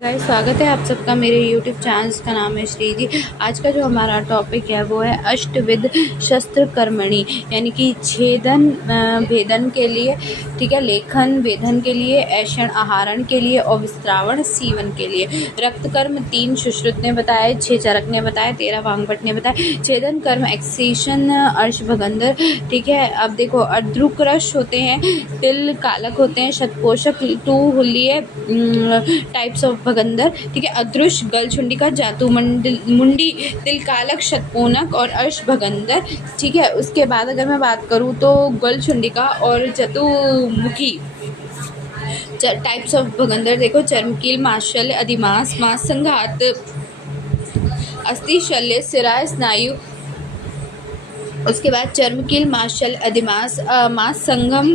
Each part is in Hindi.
गाइस, स्वागत है आप सबका मेरे यूट्यूब चैनल का नाम है श्री जी। आज का जो हमारा टॉपिक है वो है अष्टविध शस्त्र कर्मणि, यानी कि छेदन भेदन के लिए, ठीक है, लेखन वेधन के लिए, ऐषण आहरण के लिए और विस्त्रावण सीवन के लिए। रक्त कर्म 3 सुश्रुत ने बताया, 6 चरक ने बताया, 13 वांगभट ने बताया। छेदन कर्म एक्सेशन अर्श भगंदर, ठीक है। अब देखो, अद्रुक्रश होते हैं, तिल कालक होते हैं, शतपोषक 2 हुल्लीय टाइप्स ऑफ भगंदर, ठीक है। अदृश गलछुंडिका जातु मुंडी तिलकालक शतपोनक और अर्श भगंदर, ठीक है। उसके बाद अगर मैं बात करूँ तो गलछुंडिका और चतुमुखी टाइप्स ऑफ भगंदर देखो, चर्मकील, मांसशल्य, अधिमास, मांस संघात, अस्थि शल्य, सिरा स्नायु। उसके बाद चर्मकील, मांसशल्य, अधिमास, मांस संगम,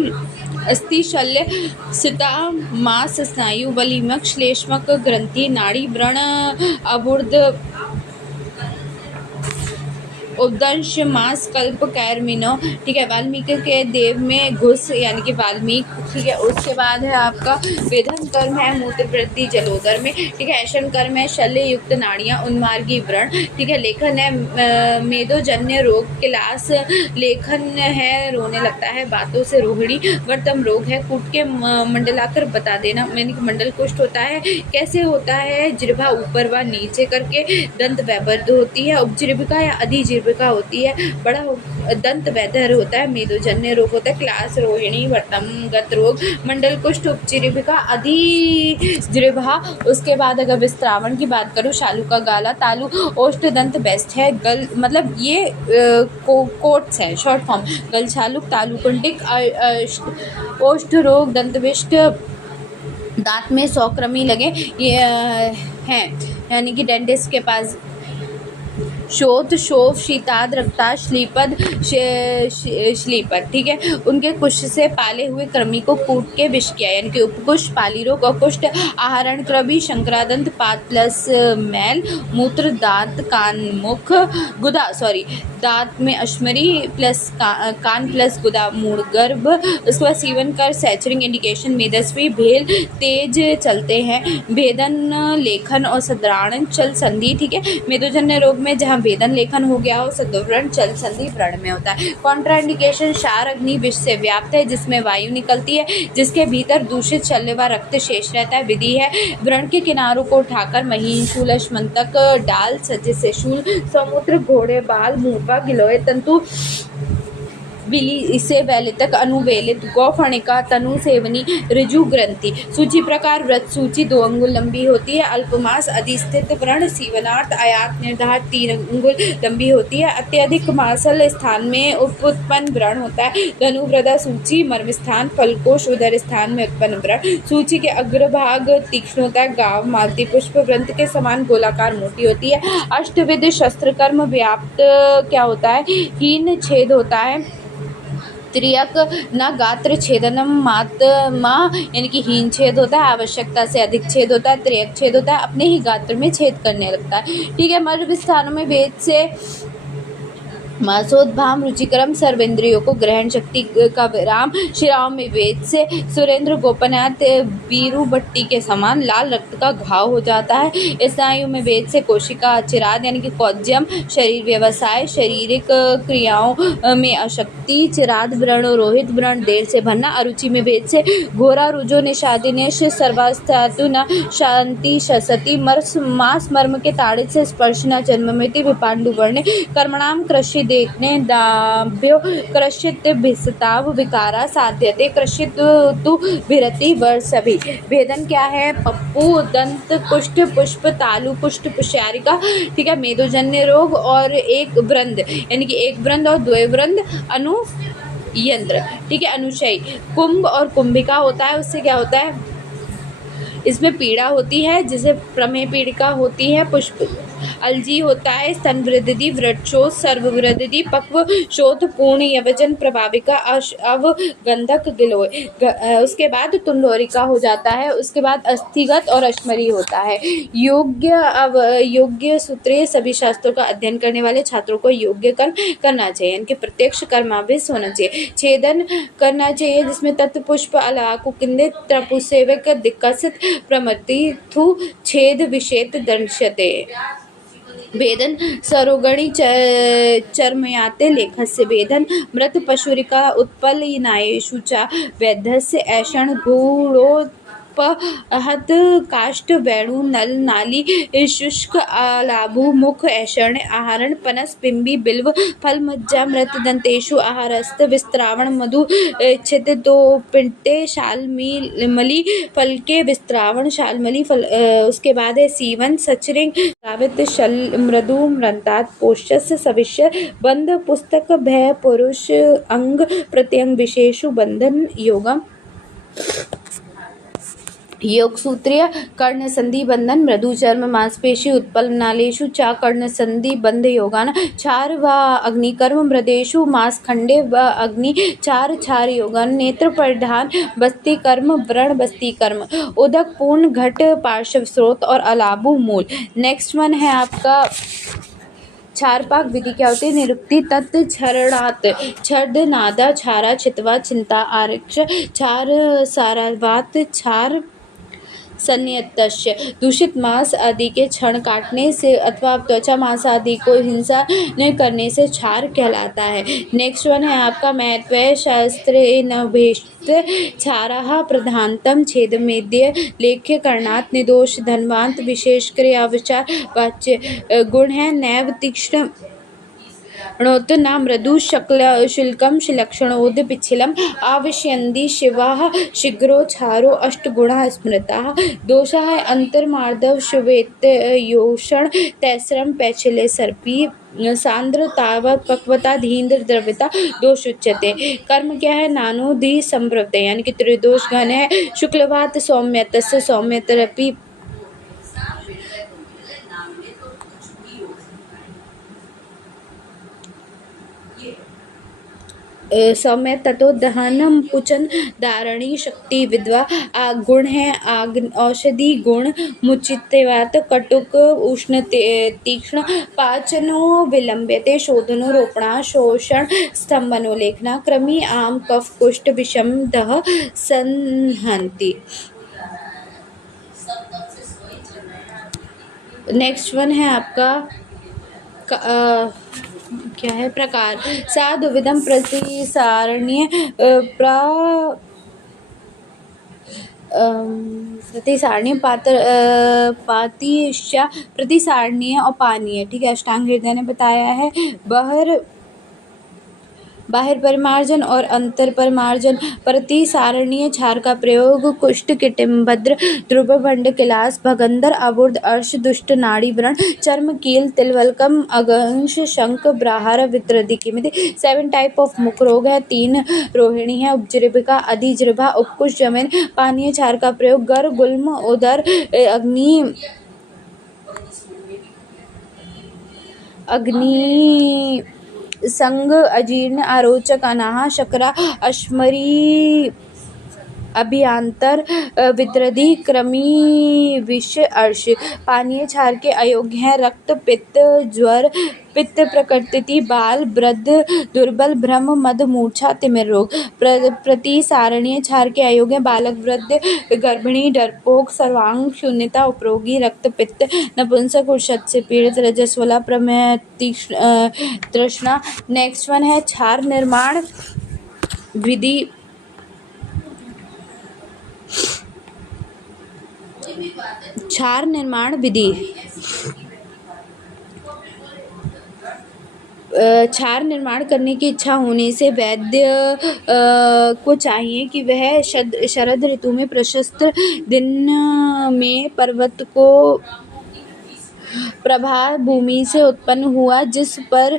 अस्थि शल्य, सिता, मांस स्नायु, वलिमक, श्लेष्मक ग्रंथि, नाड़ी, व्रण, अबुर्द, उपदंश, मांस, कल्प, कैरमिनो, ठीक है। वाल्मीकि के देव में घुस, यानी कि वाल्मीकि, ठीक है। उसके बाद है आपका वेधन कर्म है मूत्र वृद्धि जलोदर में, ठीक है। ऐषण कर्म है शल्य युक्त नाड़ियाँ, उन्मार्गी व्रण, ठीक है। लेखन है मेदोजन्य रोग, क्लास, लेखन है रोने लगता है, बातों से रोहिणी, वर्तम रोग है, कूट के मंडलाकर बता देना, यानी कि मंडल कुष्ठ होता है। कैसे होता है? जिह्वा ऊपर व नीचे करके, दंत वैबद्ध होती है, उपजिह्विका या अधिजिह्विका होती है, बड़ा दंत वैधर होता है, मेदोजन्य रोग होता है, क्लास रोहिणी, वर्तम गत रोग, मंडल कुष्ठ, उपजिह्विका, अधिजिह्वा। उसके बाद अगर विस्त्रावण की बात करूँ, शालू का गाला, तालु, ओष्ठ दंत बेस्ट है, गल मतलब ये कोट्स है शॉर्ट फॉर्म, गल छालू, तालु कुंडिक, ओष्ठ रोग, दंतविष्ट, दांत में 100 कृमि लगे, ये हैं, यानी कि डेंटिस्ट के पास। शोथ, शोफ, शीताद, रक्ताश, श्लीपद, श्लीपद, ठीक है। उनके कुष्ठ से पाले हुए कृमि को कूट के विष किया, यानी कि उपकुष्ठ, पालीरोग और कुष्ठ, आहरण कृमि, शंकरादंत, पात प्लस मैल, मूत्र, दांत, कान, मुख, गुदा, दांत में अश्मरी प्लस कान प्लस गुदा, मूड, गर्भ। उसके बाद सीवन कर, सैचरिंग इंडिकेशन, मेदस्वी, भेल तेज चलते हैं, भेदन, लेखन और सद्राण चल संधि, ठीक है। मेदोजन्य रोग में जहाँ वेदन लेखन हो गया हो, सद्व्रण चल संधि व्रण में होता है। कॉन्ट्राइंडिकेशन, क्षार अग्नि विष से व्याप्त है, जिसमें वायु निकलती है, जिसके भीतर दूषित शल्य व रक्त शेष रहता है। विधि है व्रण के किनारों को उठाकर महीन शूल अश्मंतक डाल सज्जे से शूल, समुद्र, घोड़े बाल, मुहपा, गिलोय तंतु, विली इसे वैलितक, अनुवेलित, गौफणिका, तनु सेवनी, ऋजु ग्रंथि। सूची प्रकार, व्रत सूची 2 अंगुल लंबी होती है, अल्पमास, अधिस्थित व्रण, सीवनार्थ, आयात निर्धारित 3 अंगुल लंबी होती है, अत्यधिक मासल स्थान में उत्पन्न व्रण होता है। धनुव्रता सूची, मर्म स्थान, फलकोश, उदर स्थान में उत्पन्न व्रण। सूची के अग्रभाग तीक्ष्ण होता है, गाव, मालती पुष्प वृंत के समान गोलाकार मोटी होती है। अष्टविध शस्त्र कर्म व्याप्त क्या होता है? हीन छेद होता है, त्रियक न गात्र छेदनम मात्मा, यानी कि हीन छेद होता है, आवश्यकता से अधिक छेद होता है, त्रियक छेद होता है, अपने ही गात्र में छेद करने लगता है, ठीक है। मर्म स्थानों में वेद से मासोद्भाम, रुचिकरम, सर्वेंद्रियों को ग्रहण शक्ति का विराम, शिराओं में वेद से सुरेंद्र गोपनाथ वीरू भट्टी के समान लाल रक्त का घाव हो जाता है। स्नायु में वेद से कोशिका चिराद, यानी कि कौज्यम, शरीर व्यवसाय, शारीरिक क्रियाओं में अशक्ति, चिराद व्रण, रोहित व्रण, देर से भरना। अरुचि में वेद से घोरा, रुजो, निषादिनेश, सर्वास्थातु न शांति, सती, मास मर्म के ताड़ित से स्पर्श न जन्ममिति, विपांडु वर्ण। कर्मणाम कृषि देखने, दाभ्यो कृषित भिसताव विकारा साध्यते, कृषित तु विरति वर सभी। भेदन क्या है? पप्पू, दंत कुष्ठ, पुष्प, तालु कुष्ठ, पुष्यारिका, ठीक है। मेदोजन्य रोग और एक वृंद, यानी कि एक वृंद और द्वैवृंद, अनु यंत्र, ठीक है। अनुशयी, कुंभ और कुंभिका होता है, उससे क्या होता है? इसमें पीड़ा होती है, जिसे प्रमेय पीड़िका होती है। पुष्प अलजी होता है स्तनवृद्धि वृक्षोत सर्ववृद्धि पक्व शोथ पूर्ण यवजन प्रभाविका अवगंधक गिलोय। उसके बाद तुंडोरिका हो जाता है। उसके बाद अस्थिगत और अश्मरी होता है। योग्य सूत्रीय सभी शास्त्रों का अध्ययन करने वाले छात्रों को योग्य कर्म करना चाहिए, इनके प्रत्यक्ष कर्माभ्यास होना चाहिए। छेदन करना चाहिए जिसमें तत्व पुष्प अलाकु किंदे त्रपुसेवक दिक्कसित प्रमति थु छेद विषेत दर्श्यते। वेदन सरोगणी चर्मयाते लेखस्य वेदन मृत पशुरिका उत्पलयनायेषु च वैद्यस्य ऐषण गूढ़ोपहत काष्ठ वेणु नल नाली शुष्क आलाभु मुख ऐषण आहरण पनस पिंबी बिल्व फल मज्जा मृत दंतेषु आहारस्त विस्त्रावण मधु छिद दो पिंटे शालमली फल के विस्त्रावण शालमली फल। उसके बाद है सीवन सचरिंग सावित शल मृदु मृंतात पोष्यस्य सविष्य बंध पुस्तक भय पुरुष अंग प्रत्यंग विशेषु बंधन योगम योग सूत्रीय कर्ण संधि बंधन मृदु चर्म मांसपेशी उत्पल नालेषु चा कर्ण संधि बंध योगान चार व अग्निकर्म मृदेषु मांसखंडे व अग्नि चार छार योगान नेत्र परिधान बस्ती कर्म व्रण बस्ती कर्म उदक पूर्ण घट पार्श्व स्रोत और अलाबु मूल। नेक्स्ट वन है आपका छार पाक विधि। क्या होती है? निरुक्ति तत् छरणात छद नादा छारा चितवा चिंता आरक्ष छार सारावात छार संयतस्य दूषित मांस आदि के क्षण काटने से अथवा त्वचा मांस आदि को हिंसा न करने से छार कहलाता है। नेक्स्ट वन है आपका महत्व शास्त्रे नभेष्ट छारा प्रधानतम छेद मेद्य लेख्य कर्णात निर्दोष धनवांत विशेष क्रियाविचार वाच्य गुण है नैव तीक्ष्ण णोत न मृदु शुल्कम शिलक्षणोद पिच्छिलम आविश्यन्ति शिवाः शीघ्रो छारो अष्टगुणः स्मृताः दोषः अंतर्मार्दव शुवेत योषण तैस्रम पैचिले सर्पी सांद्र तावत पक्वता धीन्द्र द्रव्यता दोष उच्यते। कर्म क्या है? नानोधि संभ्रवते यानी कि त्रिदोष घन है। शुक्लवात सौम्यतस्य सौम्यतरपि सौम्य ततो दहनम पुचन धारणी शक्ति विद्वा गुण है औषधि गुण मुचितवात कटुक उष्ण तीक्ष्ण पाचनो विलंब्यते शोधनो रोपणा शोषण स्तंभनो लेखना क्रमी आम कफ कुष्ठ विषम दह संहन्ति। नेक्स्ट वन है आपका क्या है? प्रकार साधुविधम प्रतिसारण्य प्रतिसारण्य पातिश्चा प्रतिसारण्य और पानीय। ठीक है, अष्टांग हृदय ने बताया है। बाहर परिमार्जन और अंतर परिमार्जन। प्रतिसारणीय छार का प्रयोग कुष्ठ किटिम्भद्र ध्रुवभंड किलास भगंदर अवुर्ध अर्श दुष्ट नाड़ी व्रण चर्म कील तिलवल्कम अगंश शंख ब्राहार वित्रदिकी में 7 टाइप ऑफ मुख रोग है। 3 रोहिणी है। उपजिह्विका अधिजिह्वा उपकुश जमेन। पानीय छार का प्रयोग गर गुल्म उदर अग्नि संग अजीर्ण आरोचक अनाह शकरा अश्मरी अभियांतर विद्रधि क्रमी विष अर्श। पानीय छार के अयोग्य हैं रक्त पित्त ज्वर पित्त प्रकृति बाल वृद्ध दुर्बल भ्रम मद मूर्छा तिमिर रोग। प्रतिसारणीय छार के अयोग्य बालक वृद्ध गर्भिणी डरपोक सर्वांग शून्यता उपरोगी रक्त पित्त नपुंसक उषद से पीड़ित रजस्वला प्रमेय तृष्णा। नेक्स्ट वन है छार निर्माण विधि। छार निर्माण विधि। छार निर्माण करने की इच्छा होने से वैद्य को चाहिए कि वह शरद ऋतु में प्रशस्त दिन में पर्वत को प्रभा भूमि से उत्पन्न हुआ जिस पर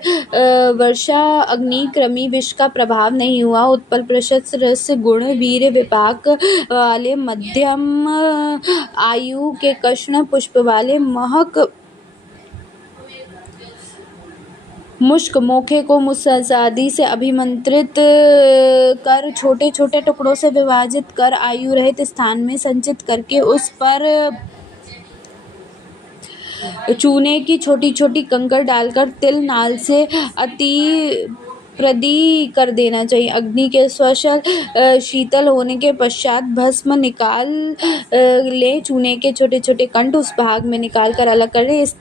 वर्षा अग्नि क्रमी विष का प्रभाव नहीं हुआ उत्पल प्रशस्त रस गुण वीर विपाक वाले मध्यम आयु के कृष्ण पुष्प वाले महक मुश्क मोखे को मुस्तादी से अभिमंत्रित कर छोटे छोटे टुकड़ों से विभाजित कर आयु रहित स्थान में संचित करके उस पर चूने की छोटी छोटी कंकड़ डालकर तिल नाल से अति प्रदी कर देना चाहिए। अग्नि के स्वशल शीतल होने के पश्चात भस्म निकाल ले। चूने के छोटे छोटे कण उस भाग में निकाल कर अलग करें। इस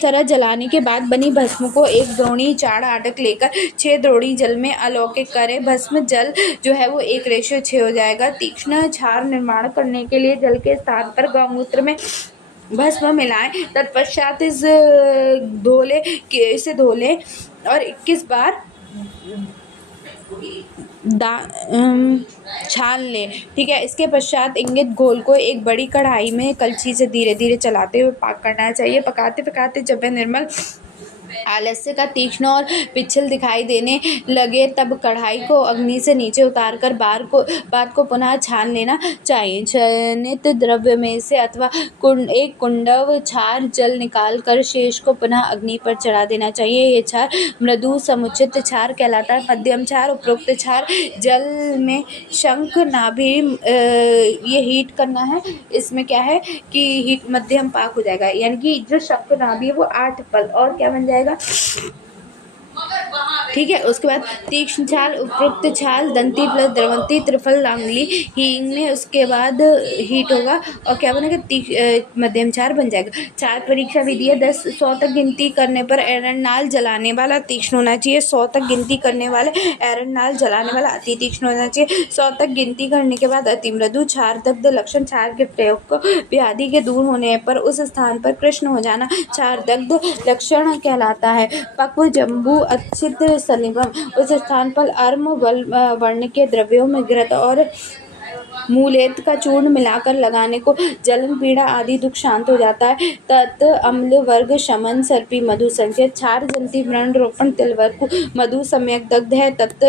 तरह जलाने के बाद बनी भस्म को एक द्रोणी चाड़ आटक लेकर 6 द्रोणी जल में अलौकिक करें। भस्म जल जो है वो 1:6 हो जाएगा। तीक्ष्ण क्षार निर्माण करने के लिए जल के स्थान पर गौमूत्र में भस्म मिलाएं। तत्पश्चात इसे धो लें और 21 बार छान लें। ठीक है। इसके पश्चात इंगित घोल को एक बड़ी कढ़ाई में कलछी से धीरे धीरे चलाते हुए पाक करना चाहिए। पकाते पकाते जब वह निर्मल आलस्य का तीक्ष्ण और पिच्छल दिखाई देने लगे तब कढ़ाई को अग्नि से नीचे उतार कर बाद को पुनः छान लेना चाहिए। चयनित द्रव्य में से अथवा एक कुंडव क्षार जल निकाल कर शेष को पुनः अग्नि पर चढ़ा देना चाहिए। ये क्षार मृदु समुचित क्षार कहलाता है। मध्यम क्षार उपरोक्त क्षार जल में शंख नाभि ये हीट करना है। इसमें क्या है कि हीट मध्यम पाक हो जाएगा, यानी कि जो शंख नाभि है वो 8 पल और क्या बन जाएगा। ठीक है। उसके बाद तीक्ष्ण छाल उपरोक्त छाल दंती प्लस द्रवंती त्रिफल लांगली हींग में उसके बाद हीट होगा और क्या बनेगा मध्यम छाल बन जाएगा। चार परीक्षा विधि है। 100 तक गिनती करने पर एरन नाल जलाने वाला तीक्ष्ण होना चाहिए। 100 तक गिनती करने वाले एरन नाल जलाने वाला अति तीक्ष्ण होना चाहिए। 100 तक गिनती करने के बाद अति मृदु क्षार दग्ध लक्षण क्षार के प्रयोग को व्याधि के दूर होने पर उस स्थान पर कृष्ण हो जाना क्षार दग्ध लक्षण कहलाता है। पक्व जम्बू अच्छित सलिबम उस स्थान पर अर्म वर्ण के द्रव्यों में घृत और मूलेत का चूर्ण मिलाकर लगाने को जलन पीड़ा आदि दुख शांत हो जाता है। तत् अम्ल वर्ग शमन सर्पी मधु संचय क्षार जंती व्रण रोपण तिलवर्ग मधु सम्यक दग्ध है। तत्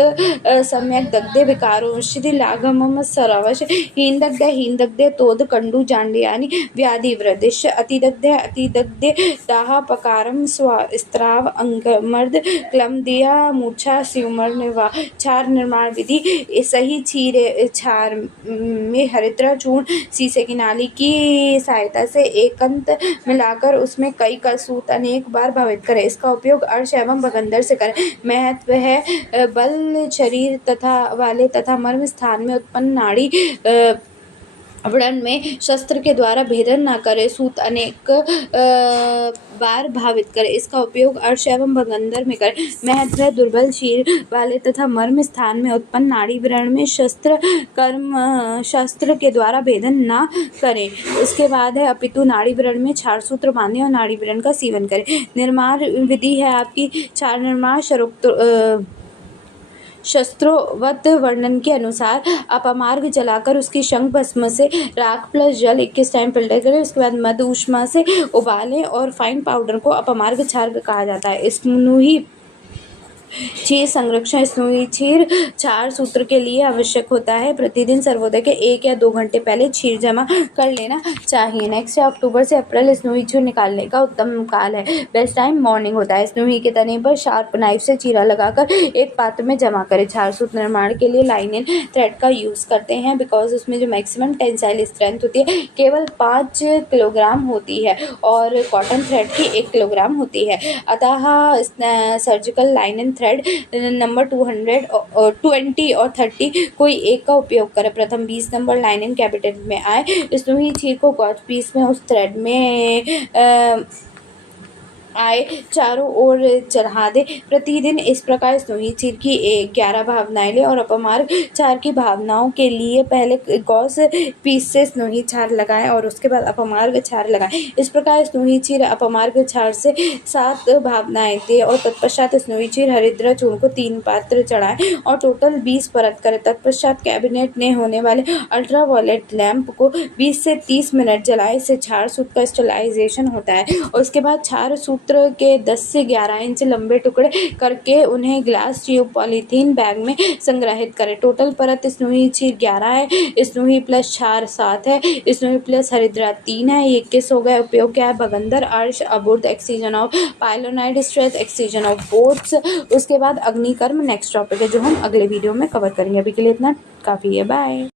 सम्यक दग्धे विकारो श्री लाघम सरवश हीन दग्धे तोद कंडू जांडियानी व्याधि वृदिश अतिदग्धे दाह पकारम स्त्राव अंगमर्द क्लम दिया मूर्छा सिमर निर्वाह। क्षार निर्माण विधि सही क्षार में हरिद्रा चूर्ण शीशे की नाली की सहायता से एकांत मिलाकर उसमें कई कलसूत अनेक बार भावित करें। इसका उपयोग अर्श एवं भगंदर से करें। महत्व है बल शरीर तथा मर्म स्थान में उत्पन्न नाड़ी व्रण में शस्त्र के द्वारा भेदन न करे। सूत अनेक बार भावित करे। इसका उपयोग अर्श एवं भगंदर में करें। महत्व है दुर्बल शीर वाले तथा मर्म स्थान में उत्पन्न नाड़ी व्रण में शस्त्र के द्वारा भेदन न करें। उसके बाद है अपितु नाड़ी व्रण में क्षार सूत्र बांधे और नाड़ी व्रण का सेवन करें। निर्माण विधि है आपकी क्षार निर्माण शस्त्रोवत वर्णन के अनुसार अपमार्ग जलाकर उसकी शंख भस्म से राख प्लस जल 21 टाइम फिल्टर करें। उसके बाद मध ऊष्मा से उबालें और फाइन पाउडर को अपमार्ग क्षार कहा जाता है। स्नूही क्षीर संरक्षण स्नूही क्षीर क्षार सूत्र के लिए आवश्यक होता है। प्रतिदिन सर्वोदय के 1 या 2 घंटे पहले क्षीर जमा कर लेना चाहिए। नेक्स्ट अक्टूबर से अप्रैल स्नूही क्षीर निकालने का उत्तम काल है। बेस्ट टाइम मॉर्निंग होता है। स्नूही के तने पर शार्प नाइफ से चीरा लगाकर एक पात्र में जमा करें। क्षार सूत्र निर्माण के लिए लाइनिन थ्रेड का यूज करते हैं बिकॉज उसमें जो मैक्सिमम टेंसाइल स्ट्रेंथ होती है केवल 5 किलोग्राम होती है और कॉटन थ्रेड की 1 किलोग्राम होती है। अतः सर्जिकल लाइनिन थ्रेड नंबर 220 और 30 कोई एक का उपयोग करें। प्रथम 20 नंबर लाइनिन कैपिटल में आए। स्नूही क्षीर को गॉज पीस में उस थ्रेड में आए चारों ओर चढ़ा दे। प्रतिदिन इस प्रकार स्नूही क्षीर की 11 भावनाएं ले और अपमार्ग क्षार की भावनाओं के लिए पहले गॉज पीस से स्नूही क्षार लगाएं और उसके बाद अपमार्ग क्षार लगाएं। इस प्रकार स्नूही क्षीर अपमार्ग क्षार से 7 भावनाएं दे और तत्पश्चात स्नूही क्षीर हरिद्रा चूर्ण को 3 पात्र चढ़ाएं और टोटल 20 परत करें। तत्पश्चात कैबिनेट में होने वाले अल्ट्रावायलेट लैंप को 20 से 30 मिनट जलाएं। इससे क्षार सूत का स्टरलाइजेशन होता है और उसके बाद क्षार सूत मूत्र के 10 से 11 इंच लंबे टुकड़े करके उन्हें ग्लास ट्यूब पॉलीथीन बैग में संग्रहित करें। टोटल परत स्नूही क्षीर 11 है, स्नूही प्लस क्षार 7 है, स्नूही प्लस हरिद्रा 3 है। ये 21 हो गए। उपयोग क्या है? भगंदर, अर्श, अबुर्द, excision of pilonidal stress, excision of warts. उसके बाद अग्निकर्म नेक्स्ट टॉपिक है जो हम अगले वीडियो में कवर करेंगे। अभी के लिए इतना काफ़ी है। बाय।